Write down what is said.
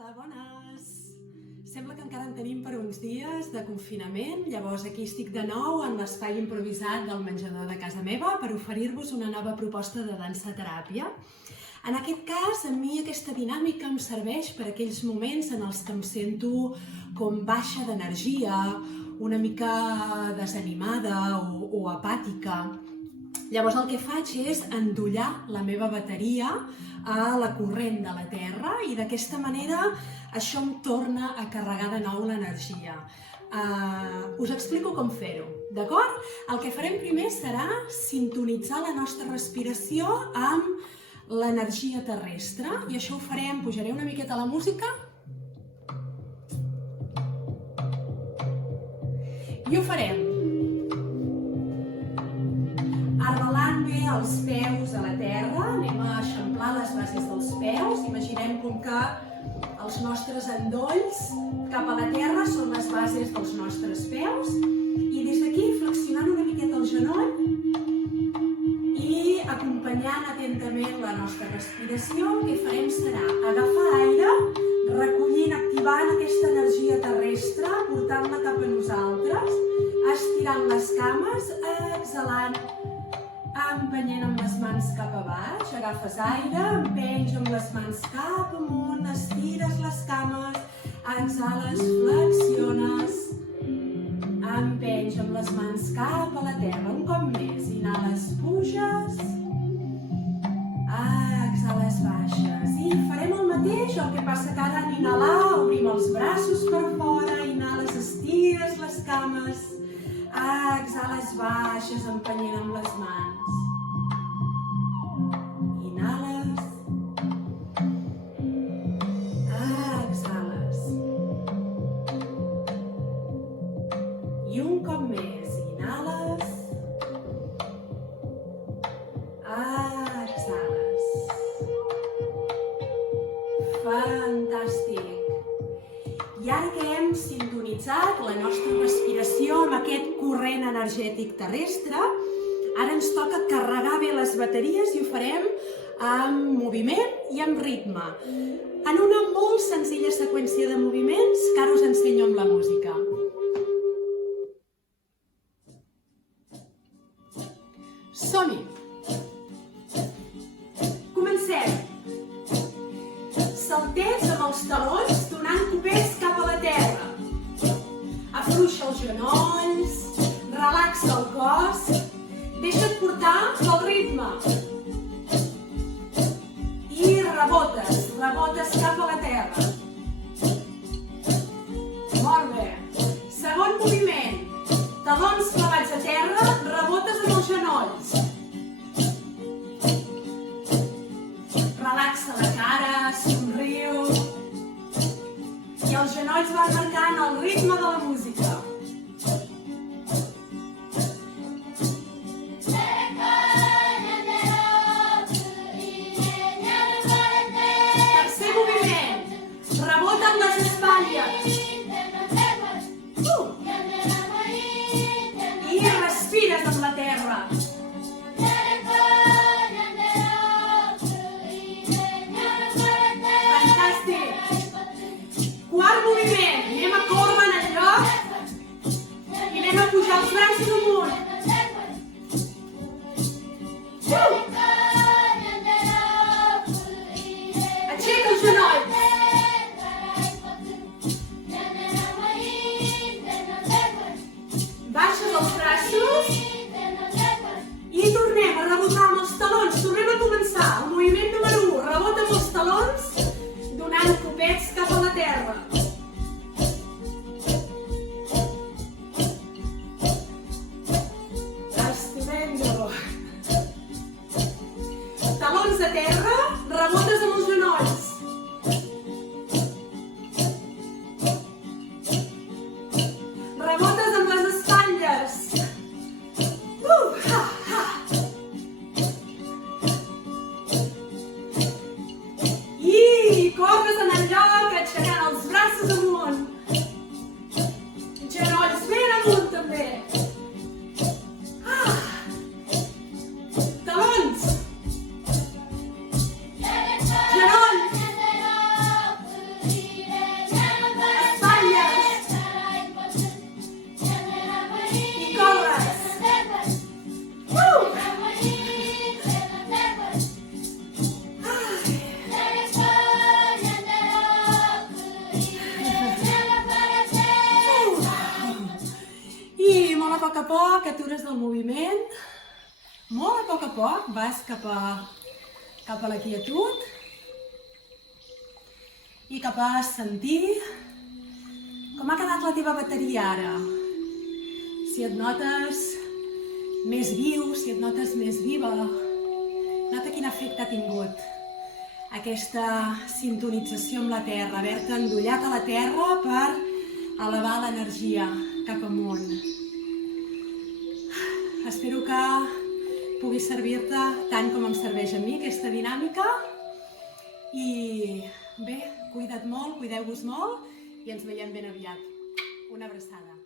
Hola, bones! Sembla que encara en tenim per uns dies de confinament, llavors aquí estic de nou en l'espai improvisat del menjador de casa meva per oferir-vos una nova proposta de dansa-teràpia. En aquest cas, a mi aquesta dinàmica em serveix per aquells moments en els que em sento com baixa d'energia, una mica desanimada o apàtica. Llavors el que faig és endollar la meva bateria a la corrent de la Terra i d'aquesta manera això em torna a carregar de nou l'energia. Us explico com fer-ho, d'acord? El que farem primer serà sintonitzar la nostra respiració amb l'energia terrestre i això ho farem, pujaré una miqueta la música i ho farem arrelant bé els peus a la terra, anem a eixamplar les bases dels peus, imaginem com que els nostres endolls cap a la terra són les bases dels nostres peus i des d'aquí flexionant una miqueta el genoll i acompanyant atentament la nostra respiració, el que farem serà agafar aire, recollint, activant aquesta energia terrestre, portant-la cap a nosaltres, estirant les cames, exhalant, empenyent amb les mans cap a baix, agafes aire, empenys amb les mans cap amunt, estires les cames, exhales, flexiones, empenys amb les mans cap a la terra, un cop més, inhales, puges, exhales, baixes, i farem el mateix, el que passa que ara en inhalar obrim els braços per fora, inhales, estires les cames, exhales, baixes, empenyent amb les mans. Inhales. Exhales. I un cop més. Inhales. Exhales. Fantàstic. I ara que hem sintonitzat la nostra respiració amb aquest corrent energètic terrestre, ara ens toca carregar bé les bateries i ho farem amb moviment i amb ritme. En una molt senzilla seqüència de moviments que ara us ensenyo amb la música. Som-hi! Comencem! Saltets amb els talons donant copets cap a la terra. Afluixa els genolls, relaxa el cos, deixa't portar pel ritme. I rebotes cap a la terra. Molt bé. Segon moviment. Talons clavats a terra, rebotes amb els genolls. Relaxa la cara, somriu. I els genolls van marcant el ritme de la música. Tercer moviment. Rebota amb les espatlles. I respires amb la terra. Quart moviment, anem a córrer en el lloc i anem a pujar els braços amunt. Aixeca els genolls. Baixes els braços i tornem a rebotar amb els talons. Tornem a començar. El moviment número 1, rebota amb els talons, donant copets cap a la terra. Estupendo. Talons a terra, rebotes amb els genolls. Rebotes amb les espatlles. I corres en el lloc aixecant els braços amunt. Genolls ben amunt també. Talons. poc atures el moviment, molt a poc vas cap a la quietud i cap a sentir com ha quedat la teva bateria ara. Si et notes més viu, si et notes més viva, nota quin efecte ha tingut aquesta sintonització amb la Terra, haver-te endollat a la Terra per elevar l'energia cap amunt. Espero que pugui servir-te tant com em serveix a mi aquesta dinàmica. I bé, cuida't molt, cuideu-vos molt i ens veiem ben aviat. Una abraçada.